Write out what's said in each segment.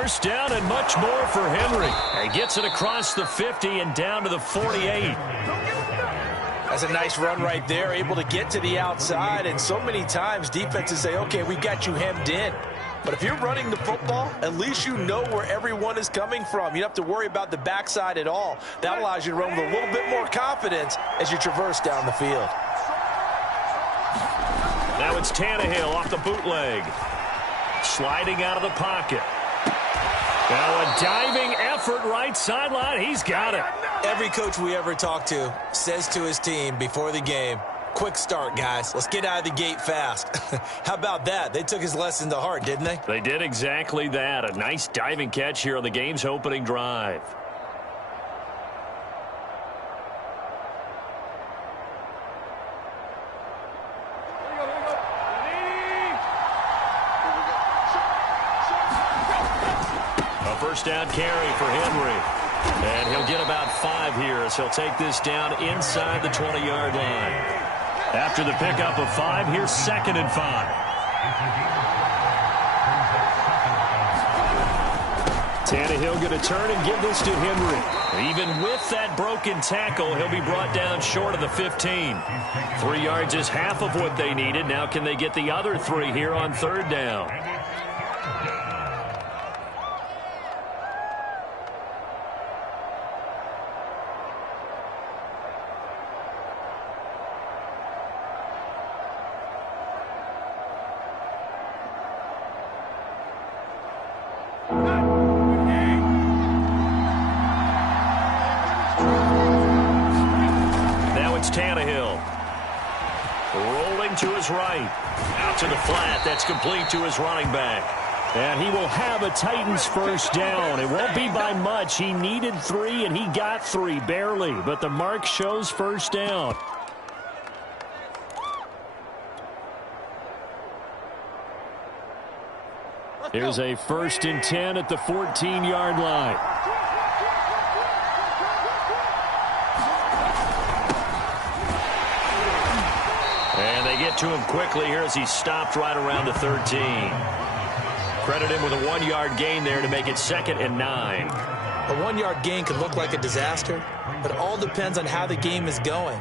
first down and much more for Henry. He gets it across the 50 and down to the 48. That's a nice run right there, able to get to the outside. And so many times defenses say, okay, we've got you hemmed in. But if you're running the football, at least you know where everyone is coming from. You don't have to worry about the backside at all. That allows you to run with a little bit more confidence as you traverse down the field. Now it's Tannehill off the bootleg. Sliding out of the pocket. Now a diving effort right sideline. He's got it. Every coach we ever talk to says to his team before the game, quick start, guys. Let's get out of the gate fast. How about that? They took his lesson to heart, didn't they? They did exactly that. A nice diving catch here on the game's opening drive. A first down carry for Henry. And he'll get about 5 here as he'll take this down inside the 20-yard line. After the pickup of 5, here's 2nd and 5. Tannehill going to turn and give this to Henry. Even with that broken tackle, he'll be brought down short of the 15. 3 yards is half of what they needed. Now can they get the other 3 here on 3rd down? Tannehill rolling to his right, out to the flat. That's complete to his running back, and he will have a Titans first down. It won't be by much. He needed 3 and he got 3 barely, but the mark shows first down. Here's a 1st and 10 at the 14-yard line. And they get to him quickly here as he stopped right around the 13. Credit him with a 1-yard gain there to make it 2nd and 9. A 1-yard gain can look like a disaster, but it all depends on how the game is going.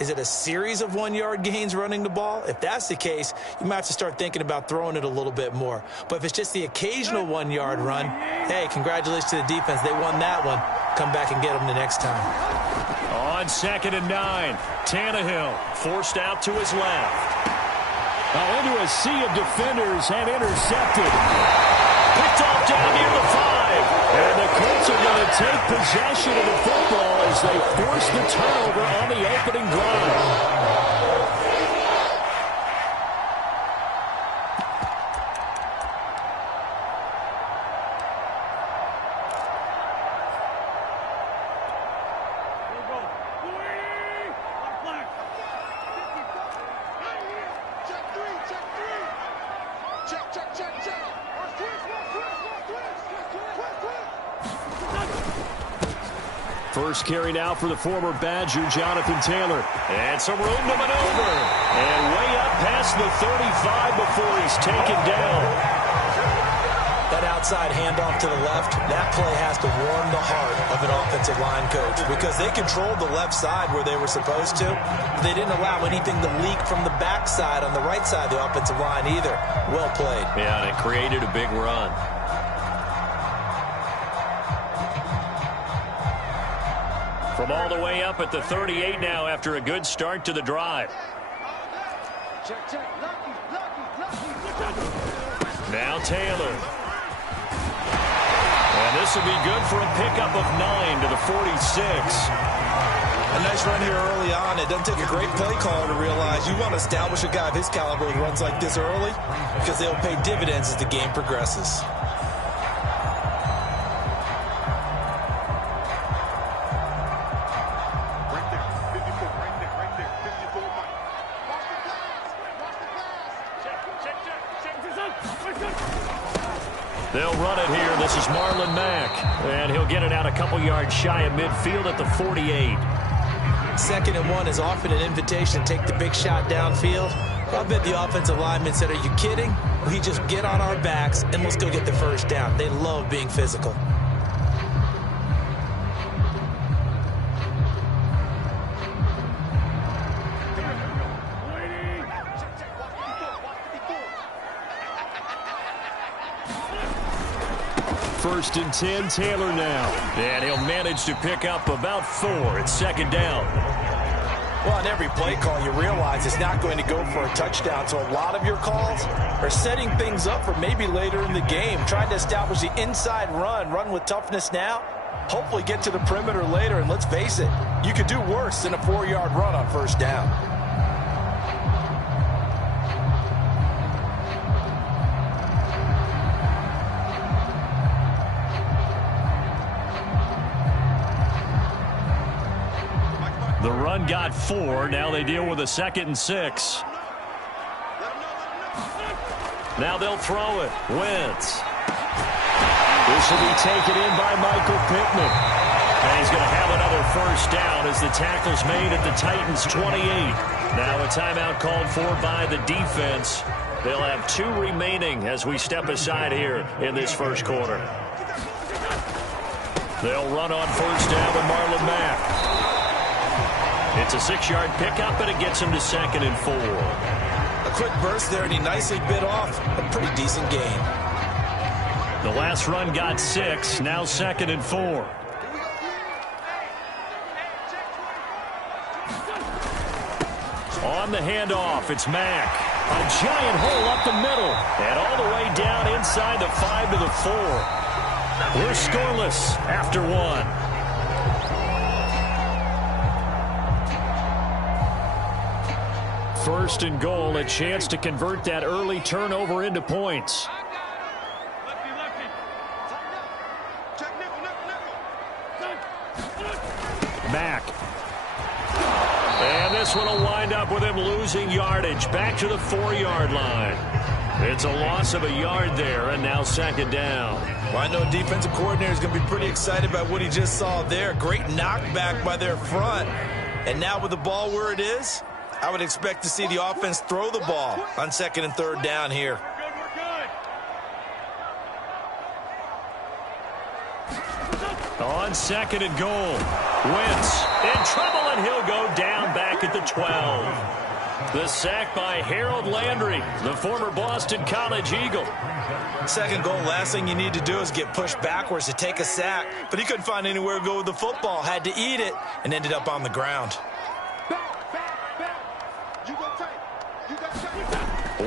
Is it a series of 1-yard gains running the ball? If that's the case, you might have to start thinking about throwing it a little bit more. But if it's just the occasional 1-yard run, hey, congratulations to the defense. They won that one. Come back and get them the next time. On 2nd and 9, Tannehill forced out to his left. Into a sea of defenders and intercepted. Picked off down near the 5. And the Colts are going to take possession of the football as they force the turnover on the opening drive. First carry now for the former Badger, Jonathan Taylor. And some room to maneuver. And way up past the 35 before he's taken down. That outside handoff to the left, that play has to warm the heart of an offensive line coach because they controlled the left side where they were supposed to. But they didn't allow anything to leak from the backside on the right side of the offensive line either. Well played. Yeah, and it created a big run. From all the way up at the 38 now after a good start to the drive. Now Taylor. And this will be good for a pickup of 9 to the 46. A nice run here early on. It doesn't take a great play caller to realize you want to establish a guy of his caliber who runs like this early because they'll pay dividends as the game progresses. They'll run it here. This is Marlon Mack. And he'll get it out a couple yards shy of midfield at the 48. 2nd and 1 is often an invitation to take the big shot downfield. I bet the offensive lineman said, are you kidding? We just get on our backs and let's go get the first down. They love being physical. First and 10, Taylor now. And he'll manage to pick up about 4. It's second down. Well, on every play call, you realize it's not going to go for a touchdown. So a lot of your calls are setting things up for maybe later in the game, trying to establish the inside run with toughness now, hopefully get to the perimeter later. And let's face it, you could do worse than a 4-yard run on first down. The run got 4. Now they deal with a 2nd and 6. Now they'll throw it. Wentz. This will be taken in by Michael Pittman. And he's going to have another first down as the tackle's made at the Titans' 28. Now a timeout called for by the defense. They'll have 2 remaining as we step aside here in this first quarter. They'll run on first down with Marlon Mack. It's a 6-yard pickup, and it gets him to 2nd and 4. A quick burst there, and he nicely bit off a pretty decent gain. The last run got 6, now 2nd and 4. On the handoff, it's Mack. A giant hole up the middle, and all the way down inside the 5 to the 4. We're scoreless after 1. First and goal, a chance to convert that early turnover into points. Mack. And this one will wind up with him losing yardage back to the 4-yard line. It's a loss of a yard there, and now 2nd down. Well, I know defensive coordinator is going to be pretty excited about what he just saw there. Great knockback by their front. And now with the ball where it is, I would expect to see the offense throw the ball on 2nd and 3rd down here. On 2nd and goal, Wentz in trouble, and he'll go down back at the 12. The sack by Harold Landry, the former Boston College Eagle. 2nd goal, last thing you need to do is get pushed backwards to take a sack, but he couldn't find anywhere to go with the football, had to eat it, and ended up on the ground.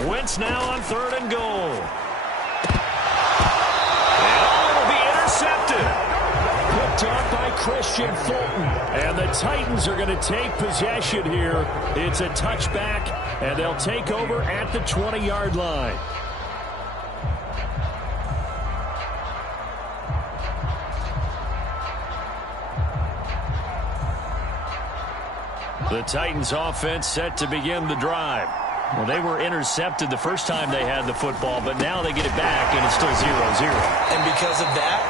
Wentz now on 3rd and goal. And it'll be intercepted. Picked off by Christian Fulton. And the Titans are going to take possession here. It's a touchback, and they'll take over at the 20-yard line. The Titans offense set to begin the drive. Well, they were intercepted the first time they had the football, but now they get it back, and it's still 0-0. And because of that,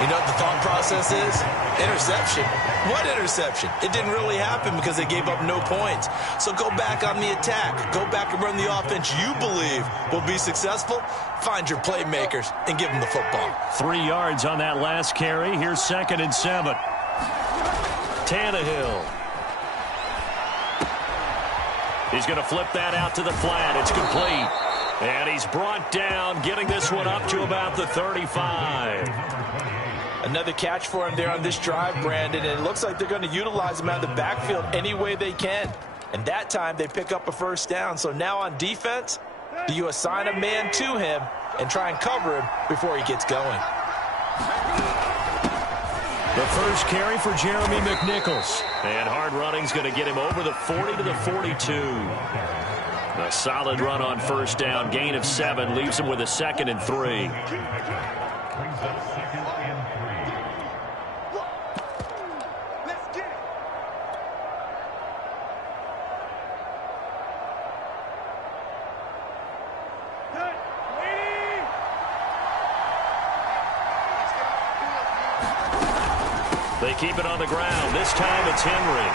you know what the thought process is? Interception. What interception? It didn't really happen because they gave up no points. So go back on the attack. Go back and run the offense you believe will be successful. Find your playmakers and give them the football. 3 yards on that last carry. Here's 2nd and 7. Tannehill. He's going to flip that out to the flat. It's complete. And he's brought down, getting this one up to about the 35. Another catch for him there on this drive, Brandon. And it looks like they're going to utilize him out of the backfield any way they can. And that time they pick up a first down. So now on defense, do you assign a man to him and try and cover him before he gets going? The first carry for Jeremy McNichols. And hard running's going to get him over the 40 to the 42. A solid run on first down. Gain of 7 leaves him with a 2nd and 3. They keep it on the ground. This time it's Henry.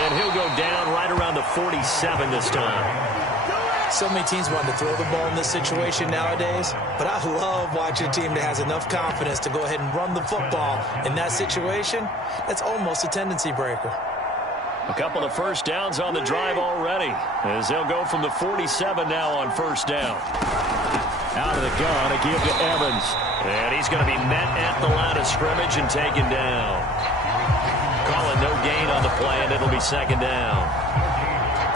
And he'll go down right around the 47 this time. So many teams want to throw the ball in this situation nowadays, but I love watching a team that has enough confidence to go ahead and run the football. In that situation, that's almost a tendency breaker. A couple of first downs on the drive already, as they'll go from the 47 now on first down. Out of the gun, a give to Evans. And he's going to be met at the line of scrimmage and taken down. Calling no gain on the play, and it'll be second down.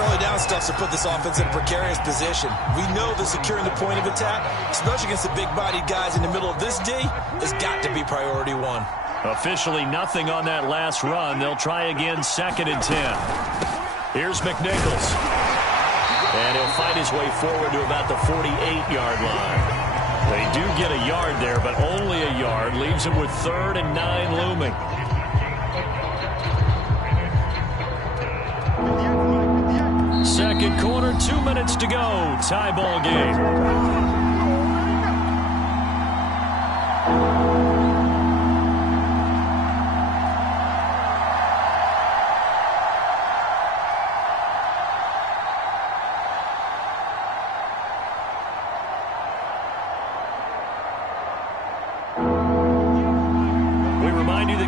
Early down stuff to put this offense in a precarious position. We know that securing the point of attack, especially against the big-bodied guys in the middle of this D, has got to be priority one. Officially nothing on that last run. They'll try again, second and 10. Here's McNichols. And he'll fight his way forward to about the 48-yard line. They do get a yard there, but only a yard. Leaves him with 3rd and 9 looming. Second quarter, 2 minutes to go. Tie ball game.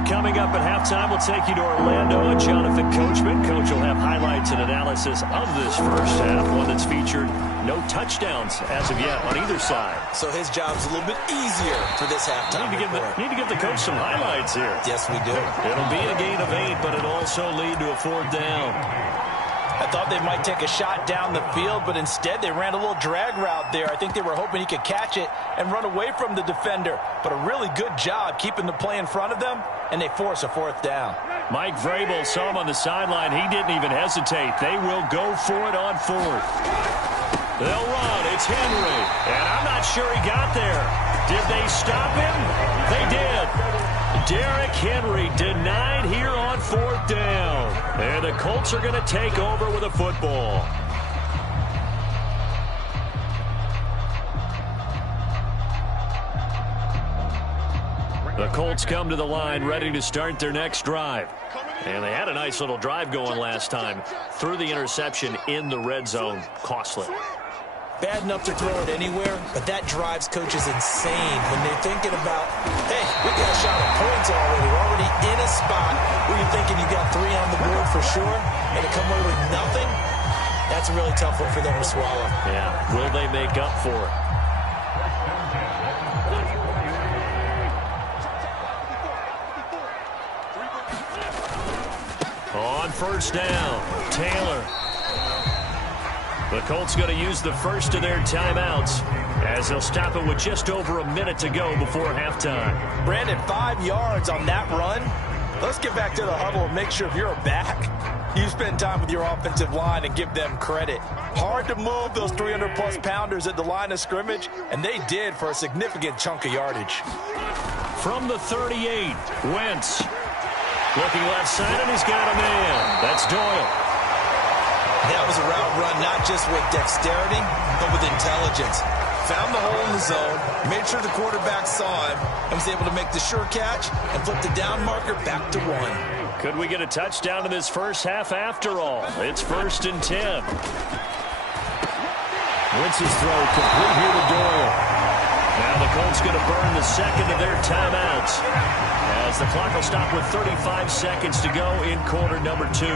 Coming up at halftime, we'll take you to Orlando and Jonathan Coachman. Coach will have highlights and analysis of this first half, one that's featured no touchdowns as of yet on either side. So his job's a little bit easier for this halftime. Need to give the coach some highlights here. Yes, we do. It'll be a gain of 8, but it'll also lead to a 4th down. I thought they might take a shot down the field, but instead they ran a little drag route there. I think they were hoping he could catch it and run away from the defender. But a really good job keeping the play in front of them, and they force a 4th down. Mike Vrabel saw him on the sideline. He didn't even hesitate. They will go for it on 4th. They'll run. It's Henry. And I'm not sure he got there. Did they stop him? They did. Derrick Henry denied here on 4th down. And the Colts are going to take over with a football. The Colts come to the line ready to start their next drive. And they had a nice little drive going last time. Threw the interception in the red zone. Costly. Bad enough to throw it anywhere, but that drives coaches insane when they're thinking about, hey, we got a shot at points already. We're already in a spot where you're thinking you got 3 on the board for sure, and to come away with nothing, that's a really tough one for them to swallow. Yeah, will they make up for it? On first down, Taylor. The Colts going to use the first of their timeouts as they'll stop it with just over a minute to go before halftime. Brandon, 5 yards on that run. Let's get back to the huddle and make sure if you're back, you spend time with your offensive line and give them credit. Hard to move those 300-plus pounders at the line of scrimmage, and they did for a significant chunk of yardage. From the 38, Wentz. Looking left side, and he's got a man. That's Doyle. That was a route run not just with dexterity, but with intelligence. Found the hole in the zone, made sure the quarterback saw him, and was able to make the sure catch and flip the down marker back to 1. Could we get a touchdown in this first half after all? It's 1st and 10. Wentz's throw complete here to Doyle. Now the Colts going to burn the second of their timeouts as the clock will stop with 35 seconds to go in quarter number 2.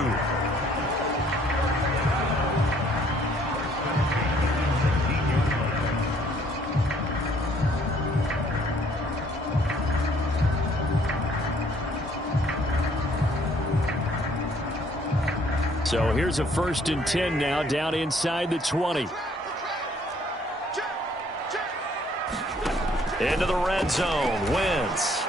So here's a 1st and 10 now down inside the 20. Into the red zone. Wentz.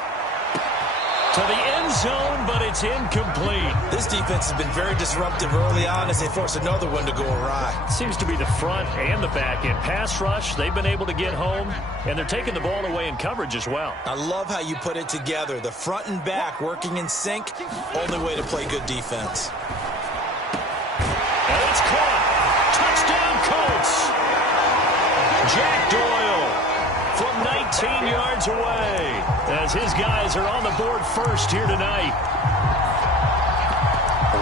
To the end zone, but it's incomplete. This defense has been very disruptive early on as they force another one to go awry. Seems to be the front and the back end. Pass rush, they've been able to get home, and they're taking the ball away in coverage as well. I love how you put it together. The front and back working in sync, only way to play good defense. And it's caught. Touchdown, Colts. Jack Doyle from 19 yards away as his guys are on the board first here tonight.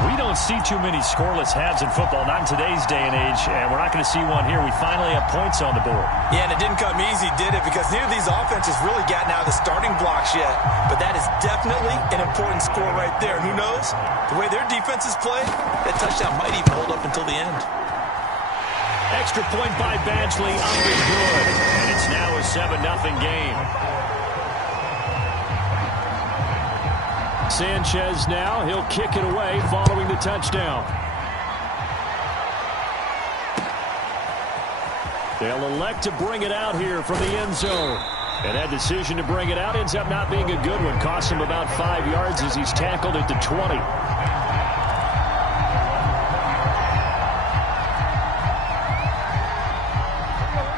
We don't see too many scoreless halves in football, not in today's day and age, and we're not going to see one here. We finally have points on the board. Yeah, and it didn't come easy, did it? Because neither of these offenses really gotten out of the starting blocks yet. But that is definitely an important score right there. And who knows? The way their defenses play, that touchdown might even hold up until the end. Extra point by Badgley, up and good. And it's now a 7-0 game. Sanchez now, he'll kick it away following the touchdown. They'll elect to bring it out here from the end zone. And that decision to bring it out ends up not being a good one. Costs him about 5 yards as he's tackled at the 20.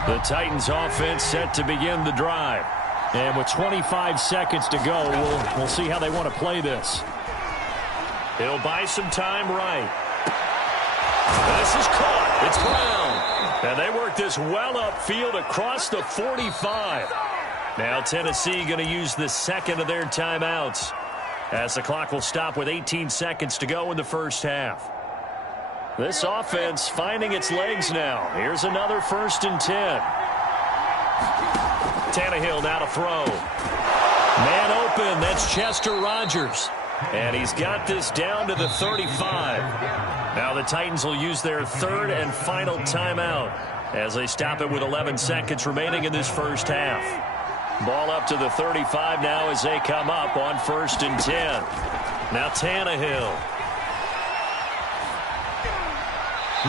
The Titans offense set to begin the drive. And with 25 seconds to go, we'll see how they want to play this. He'll buy some time right. This is caught. It's Brown. And they work this well upfield across the 45. Now Tennessee going to use the second of their timeouts, as the clock will stop with 18 seconds to go in the first half. This offense finding its legs now. Here's another 1st and 10. Tannehill now to throw. Man open. That's Chester Rogers. And he's got this down to the 35. Now the Titans will use their 3rd and final timeout as they stop it with 11 seconds remaining in this first half. Ball up to the 35 now as they come up on 1st and 10. Now Tannehill.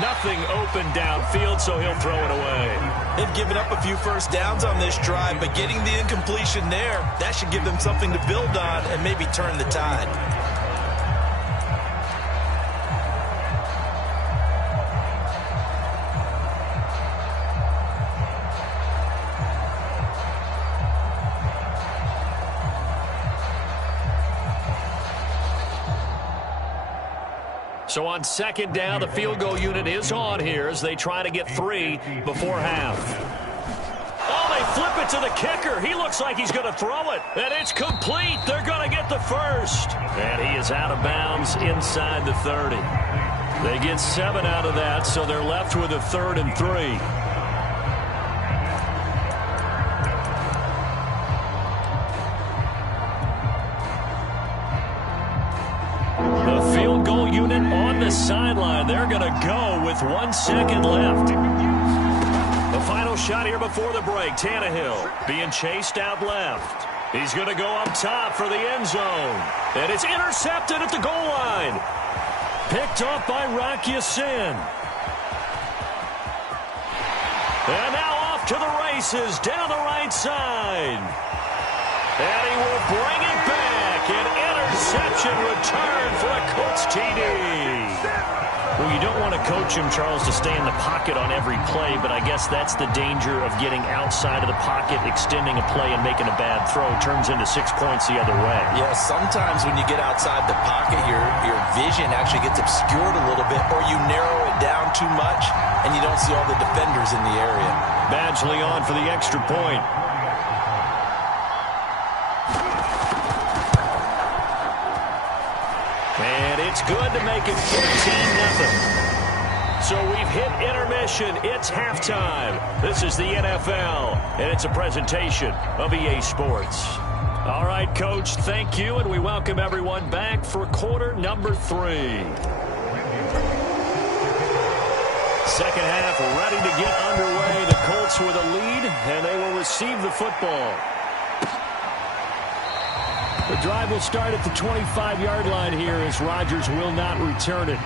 Nothing open downfield, so he'll throw it away. They've given up a few first downs on this drive, but getting the incompletion there, that should give them something to build on and maybe turn the tide. So on 2nd down, the field goal unit is on here as they try to get 3 before half. Oh, they flip it to the kicker. He looks like he's going to throw it. And it's complete. They're going to get the first. And he is out of bounds inside the 30. They get 7 out of that, so they're left with a 3rd and 3. Unit on the sideline. They're going to go with 1 second left. The final shot here before the break. Tannehill being chased out left. He's going to go up top for the end zone. And it's intercepted at the goal line. Picked off by Rock Ya-Sin. And now off to the races down the right side. And he will bring it back. An interception return for a Colts TD. Well, you don't want to coach him, Charles, to stay in the pocket on every play, but I guess that's the danger of getting outside of the pocket, extending a play, and making a bad throw. Turns into 6 points the other way. Yeah, sometimes when you get outside the pocket, your vision actually gets obscured a little bit, or you narrow it down too much, and you don't see all the defenders in the area. Badgley on for the extra point. And it's good to make it 14-0. So we've hit intermission. It's halftime. This is the NFL, and it's a presentation of EA Sports. All right, Coach, thank you, and we welcome everyone back for quarter number 3. Second half ready to get underway. The Colts with a lead, and they will receive the football. The drive will start at the 25-yard line here as Rodgers will not return it.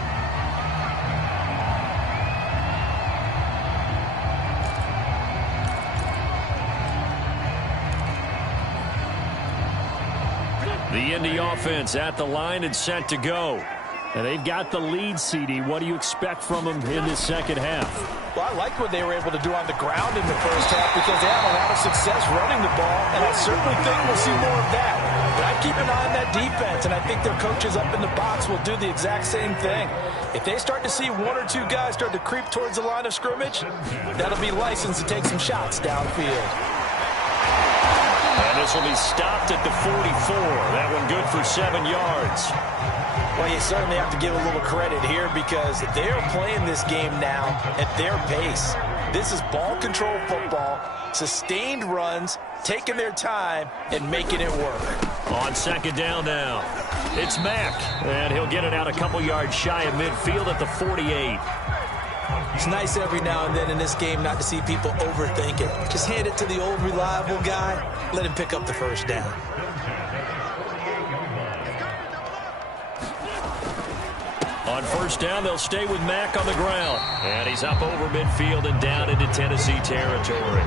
The Indy offense at the line and set to go. And they've got the lead, CD. What do you expect from them in this second half? Well, I like what they were able to do on the ground in the first half because they had a lot of success running the ball, and I certainly think we'll see more of that. But I'd keep an eye on that defense, and I think their coaches up in the box will do the exact same thing. If they start to see 1 or 2 guys start to creep towards the line of scrimmage, that'll be licensed to take some shots downfield. And this will be stopped at the 44. That one good for 7 yards. Well, you certainly have to give a little credit here because they're playing this game now at their pace. This is ball control football, sustained runs, taking their time, and making it work. On second down now, it's Mack, and he'll get it out a couple yards shy of midfield at the 48. It's nice every now and then in this game not to see people overthink it. Just hand it to the old reliable guy, let him pick up the first down. On first down, they'll stay with Mack on the ground. And he's up over midfield and down into Tennessee territory.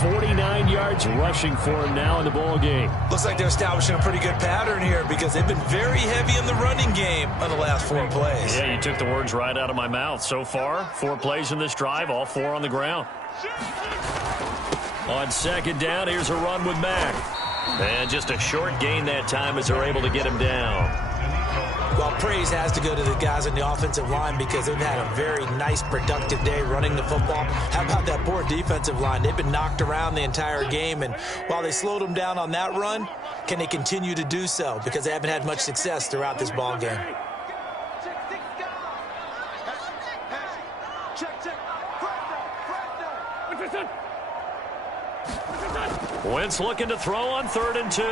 49 yards rushing for him now in the ball game. Looks like they're establishing a pretty good pattern here because they've been very heavy in the running game on the last 4 plays. Yeah, you took the words right out of my mouth. So far, 4 plays in this drive, all 4 on the ground. On second down, here's a run with Mack. And just a short gain that time as they're able to get him down. Well, praise has to go to the guys on the offensive line because they've had a very nice, productive day running the football. How about that poor defensive line? They've been knocked around the entire game, and while they slowed them down on that run, can they continue to do so? Because they haven't had much success throughout this ball game. Wentz looking to throw on 3rd and 2.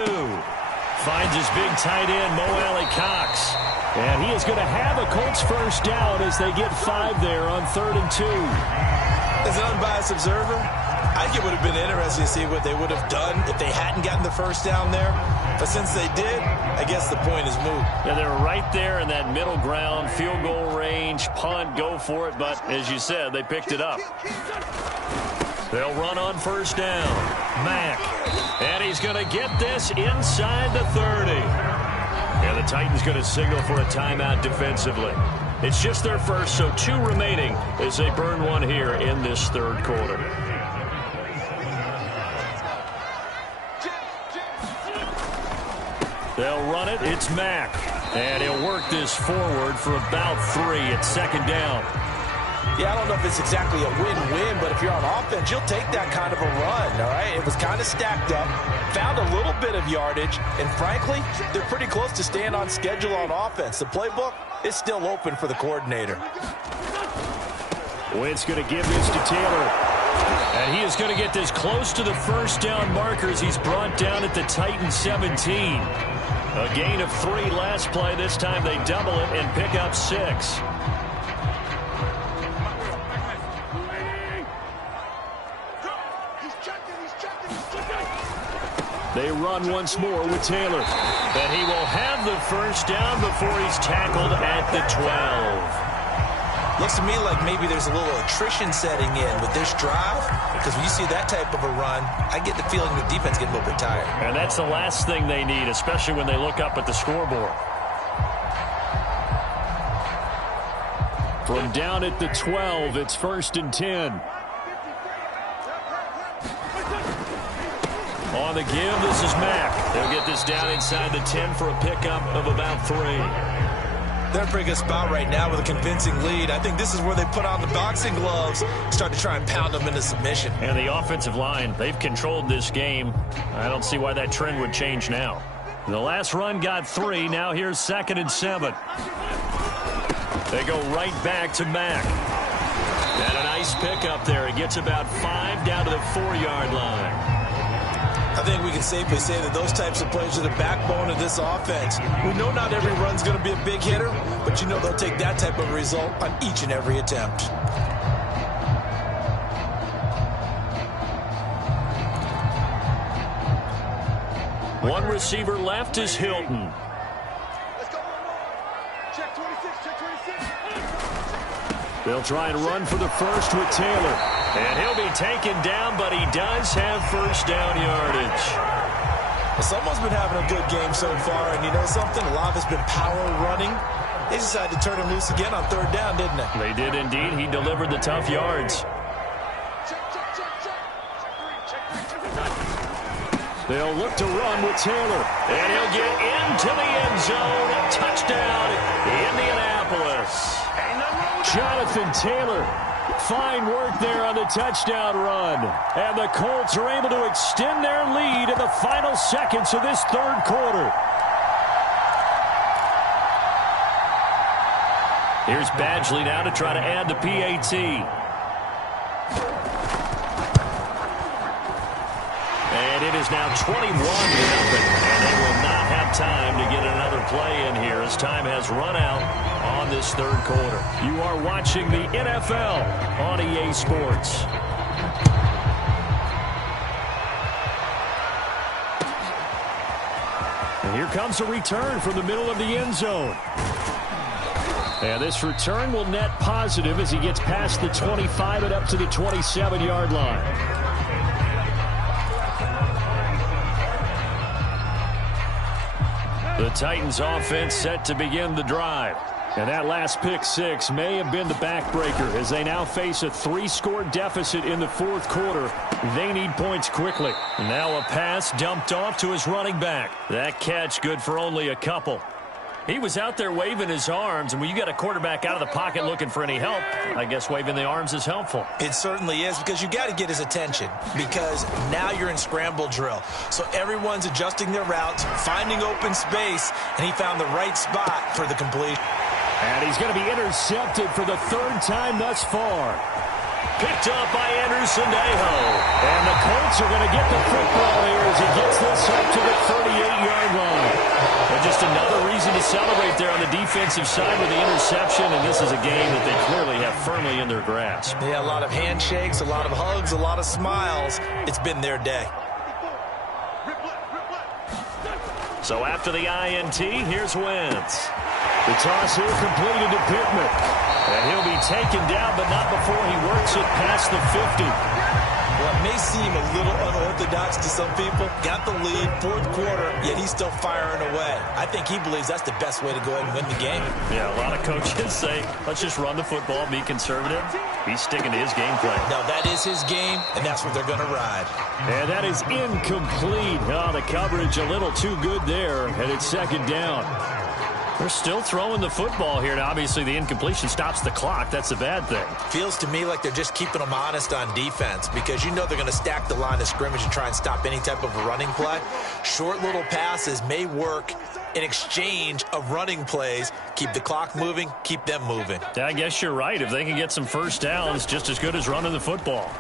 Finds his big tight end, Mo Alley Cox. And he is going to have a Colts first down as they get 5 there on 3rd and 2. As an unbiased observer, I think it would have been interesting to see what they would have done if they hadn't gotten the first down there. But since they did, I guess the point is moot. Yeah, they were right there in that middle ground, field goal range, punt, go for it. But as you said, they picked it up. They'll run on first down. Mack. And he's going to get this inside the 30. And the Titans going to signal for a timeout defensively. It's just their first, so 2 remaining as they burn one here in this 3rd quarter. They'll run it. It's Mack. And he'll work this forward for about 3 at second down. Yeah, I don't know if it's exactly a win-win, but if you're on offense, you'll take that kind of a run, all right? It was kind of stacked up, found a little bit of yardage, and frankly, they're pretty close to staying on schedule on offense. The playbook is still open for the coordinator. Wentz going to give this to Taylor. And he is going to get this close to the first down markers. He's brought down at the Titans 17. A gain of 3 last play. This time they double it and pick up 6. They run once more with Taylor. And he will have the first down before he's tackled at the 12. Looks to me like maybe there's a little attrition setting in with this drive, because when you see that type of a run, I get the feeling the defense getting a little bit tired. And that's the last thing they need, especially when they look up at the scoreboard. From down at the 12, it's 1st and 10. On the give, this is Mack. They'll get this down inside the 10 for a pickup of about 3. They're in a pretty good spot right now with a convincing lead. I think this is where they put on the boxing gloves, start to try and pound them into submission. And the offensive line, they've controlled this game. I don't see why that trend would change now. The last run got 3. Now here's 2nd and 7. They go right back to Mack. And a nice pickup there. He gets about 5 down to the 4-yard line. I think we can safely say that those types of plays are the backbone of this offense. We know not every run's going to be a big hitter, but you know they'll take that type of result on each and every attempt. One receiver left is Hilton. They'll try and run for the first with Taylor. And he'll be taken down, but he does have first down yardage. Well, someone's been having a good game so far, and you know something? A lot of it's been power running. They decided to turn him loose again on 3rd down, didn't they? They did indeed. He delivered the tough yards. They'll look to run with Taylor. And he'll get into the end zone. Touchdown, Indianapolis. Jonathan Taylor Fine work there on the touchdown run. And the Colts are able to extend their lead in the final seconds of this third quarter. Here's Badgley now to try to add the PAT. And it is now 21-0. And they will not have time to get another play in here as time has run out on this third quarter. You are watching the NFL on EA Sports. And here comes a return from the middle of the end zone. And this return will net positive as he gets past the 25 and up to the 27-yard line. The Titans offense set to begin the drive. And that last pick six may have been the backbreaker as they now face a 3-score deficit in the fourth quarter. They need points quickly. Now a pass dumped off to his running back. That catch good for only a couple. He was out there waving his arms, and when you got a quarterback out of the pocket looking for any help, I guess waving the arms is helpful. It certainly is, because you got to get his attention, because now you're in scramble drill. So everyone's adjusting their routes, finding open space, and he found the right spot for the completion. And he's going to be intercepted for the third time thus far. Picked up by Anderson-Dejo. And the Colts are going to get the football here as he gets this up to the 38-yard line. And just another reason to celebrate there on the defensive side with the interception, and this is a game that they clearly have firmly in their grasp. Yeah, a lot of handshakes, a lot of hugs, a lot of smiles. It's been their day. So after the INT, here's Wentz. The toss here completed to Pittman. And he'll be taken down, but not before he works it past the 50. Well, it may seem a little unorthodox to some people. Got the lead, fourth quarter, yet he's still firing away. I think he believes that's the best way to go ahead and win the game. Yeah, a lot of coaches say, let's just run the football, be conservative. He's sticking to his game plan. No, that is his game, and that's what they're going to ride. And that is incomplete. Oh, the coverage a little too good there, and it's second down. They're still throwing the football here. Now, obviously, the incompletion stops the clock. That's a bad thing. Feels to me like they're just keeping them honest on defense, because you know they're going to stack the line of scrimmage and try and stop any type of a running play. Short little passes may work in exchange of running plays. Keep the clock moving, keep them moving. I guess you're right. If they can get some first downs, just as good as running the football.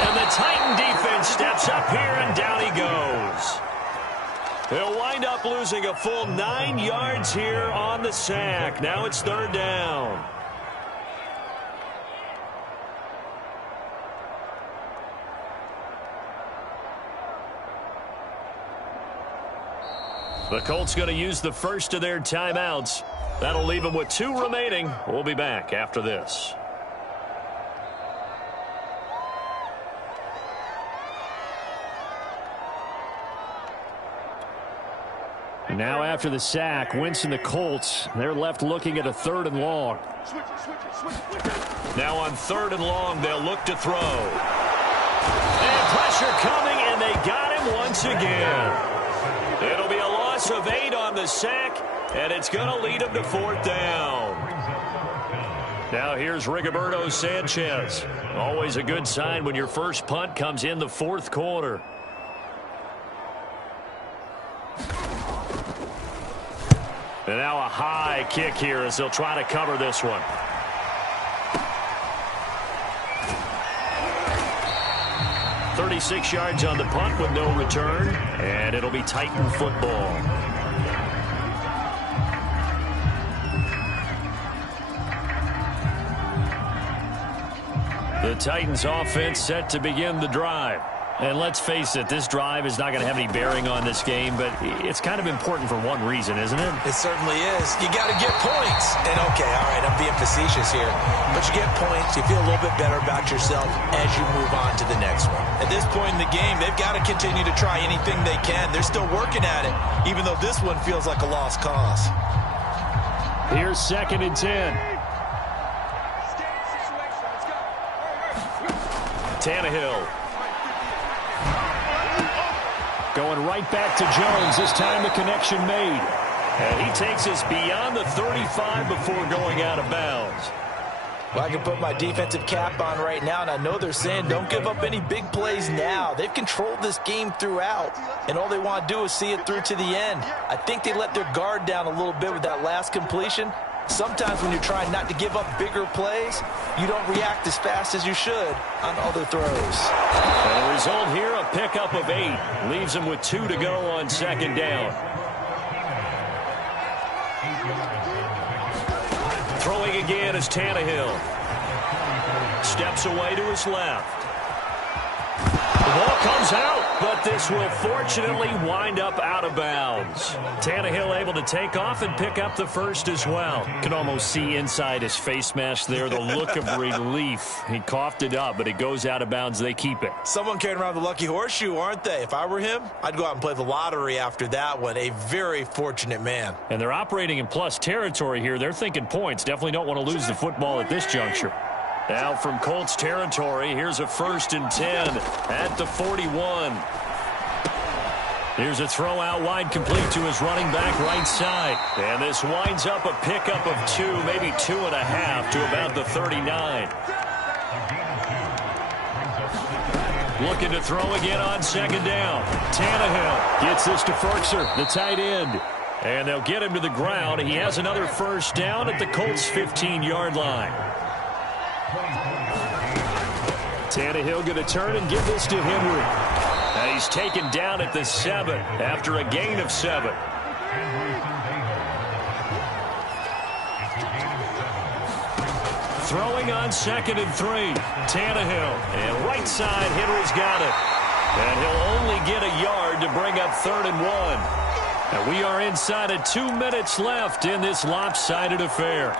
And the Titan defense steps up here, and down he goes. He'll wind up losing a full 9 yards here on the sack. Now it's third down. The Colts going to use the first of their timeouts. That'll leave them with 2 remaining. We'll be back after this. Now after the sack, Wentz and the Colts, they're left looking at a 3rd and long. Now on 3rd and long, they'll look to throw. And pressure coming, and they got him once again. It'll be a loss of 8 on the sack, and it's going to lead him to 4th down. Now here's Rigoberto Sanchez. Always a good sign when your first punt comes in the 4th quarter. And now a high kick here as they'll try to cover this one. "36 yards on the punt with no return, and it'll be Titan football. The Titans offense set to begin the drive. And let's face it, this drive is not going to have any bearing on this game, but it's kind of important for one reason, isn't it? It certainly is. You got to get points. And, okay, all right, I'm being facetious here. But you get points, you feel a little bit better about yourself as you move on to the next one. At this point in the game, they've got to continue to try anything they can. They're still working at it, even though this one feels like a lost cause. Here's 2nd and 10. Tannehill. Going right back to Jones. This time the connection made. And he takes us beyond the 35 before going out of bounds. Well, I can put my defensive cap on right now, and I know they're saying don't give up any big plays now. They've controlled this game throughout, and all they want to do is see it through to the end. I think they let their guard down a little bit with that last completion. Sometimes when you're trying not to give up bigger plays, you don't react as fast as you should on other throws. And the result here, a pickup of 8. Leaves him with 2 to go on second down. Throwing again is Tannehill. Steps away to his left. The ball comes out, but this will fortunately wind up out of bounds. Tannehill able to take off and pick up the first as well. Can almost see inside his face mask there the look of relief. He coughed it up, but it goes out of bounds. They keep it. Someone carrying around the lucky horseshoe, aren't they? If I were him, I'd go out and play the lottery after that one. A very fortunate man. And they're operating in plus territory here. They're thinking points. Definitely don't want to lose the football at this juncture. Now from Colts territory, here's a 1st and 10 at the 41. Here's a throw out wide, complete to his running back right side. And this winds up a pickup of 2, maybe 2.5 to about the 39. Looking to throw again on second down. Tannehill gets this to Ferkser, the tight end. And they'll get him to the ground. He has another first down at the Colts' 15-yard line. Tannehill going to turn and give this to Henry. And he's taken down at the 7 after a gain of 7. Throwing on 2nd and 3. Tannehill. And right side, Henry's got it. And he'll only get a yard to bring up 3rd and 1. And we are inside of 2 minutes left in this lopsided affair.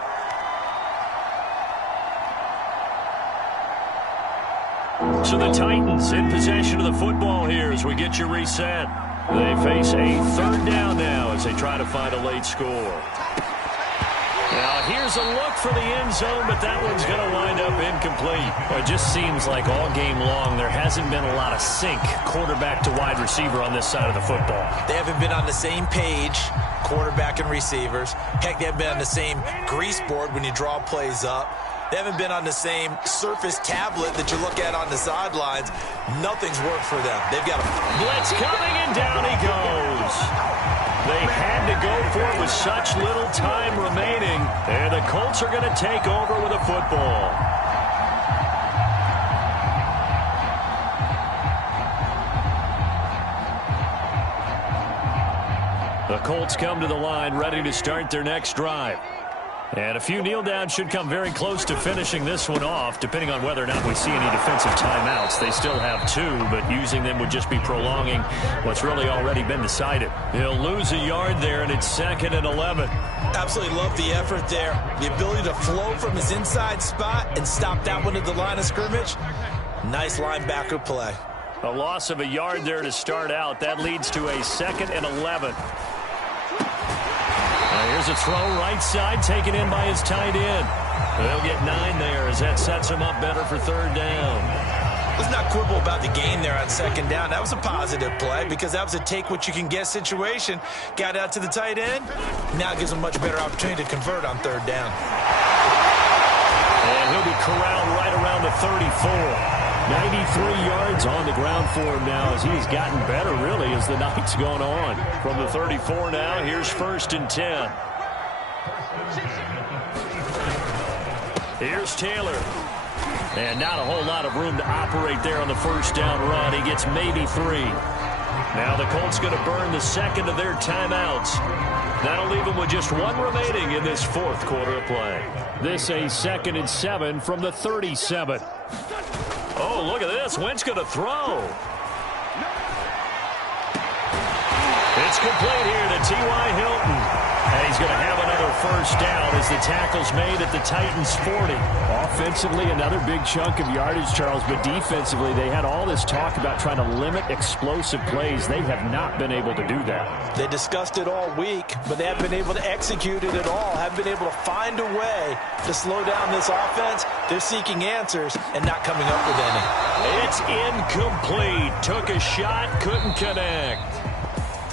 So the Titans in possession of the football here as we get you reset. They face a 3rd down now as they try to find a late score. Now here's a look for the end zone, but that one's going to wind up incomplete. Well, it just seems like all game long there hasn't been a lot of sync quarterback to wide receiver on this side of the football. They haven't been on the same page, quarterback and receivers. Heck, they haven't been on the same grease board when you draw plays up. They haven't been on the same Surface tablet that you look at on the sidelines. Nothing's worked for them. They've got a blitz coming, and down he goes. They had to go for it with such little time remaining, and the Colts are going to take over with a football. The Colts come to the line ready to start their next drive. And a few kneel downs should come very close to finishing this one off, depending on whether or not we see any defensive timeouts. They still have 2, but using them would just be prolonging what's really already been decided. He'll lose a yard there, and it's 2nd and 11. Absolutely love the effort there. The ability to flow from his inside spot and stop that one at the line of scrimmage. Nice linebacker play. A loss of a yard there to start out. That leads to a 2nd and 11. Here's a throw right side, taken in by his tight end. They'll get 9 there as that sets him up better for 3rd down. Let's not quibble about the gain there on 2nd down. That was a positive play because that was a take-what-you-can-get situation. Got out to the tight end. Now it gives him a much better opportunity to convert on 3rd down. And he'll be corralled right around the 34. 93 yards on the ground for him now as he's gotten better, really, as the night's gone on. From the 34 now, here's 1st and 10. Here's Taylor. And not a whole lot of room to operate there on the 1st down run. He gets maybe 3. Now the Colts going to burn the 2nd of their timeouts. That'll leave them with just 1 remaining in this 4th quarter of play. This a 2nd and 7 from the 37. Oh, look at this. Wentz going to throw. It's complete here to T.Y. Hilton. And he's going to have another 1st down as the tackle's made at the Titans' 40. Offensively, another big chunk of yardage, Charles, but defensively, they had all this talk about trying to limit explosive plays. They have not been able to do that. They discussed it all week, but they haven't been able to execute it at all, haven't been able to find a way to slow down this offense. They're seeking answers and not coming up with any. It's incomplete. Took a shot, couldn't connect.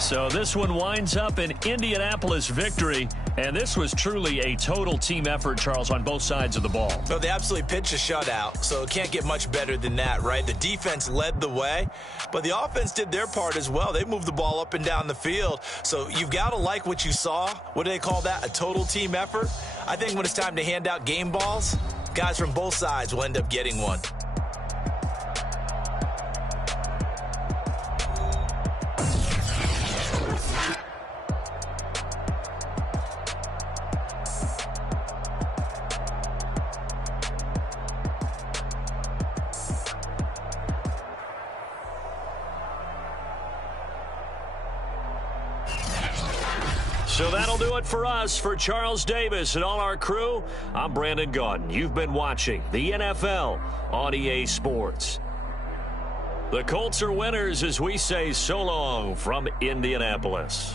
So this one winds up an Indianapolis victory, and this was truly a total team effort, Charles, on both sides of the ball. So they absolutely pitched a shutout, so it can't get much better than that, right? The defense led the way, but the offense did their part as well. They moved the ball up and down the field, so you've got to like what you saw. What do they call that? A total team effort? I think when it's time to hand out game balls, guys from both sides will end up getting one. So that'll do it for us. For Charles Davis and all our crew, I'm Brandon Gaudin. You've been watching the NFL on EA Sports. The Colts are winners as we say so long from Indianapolis.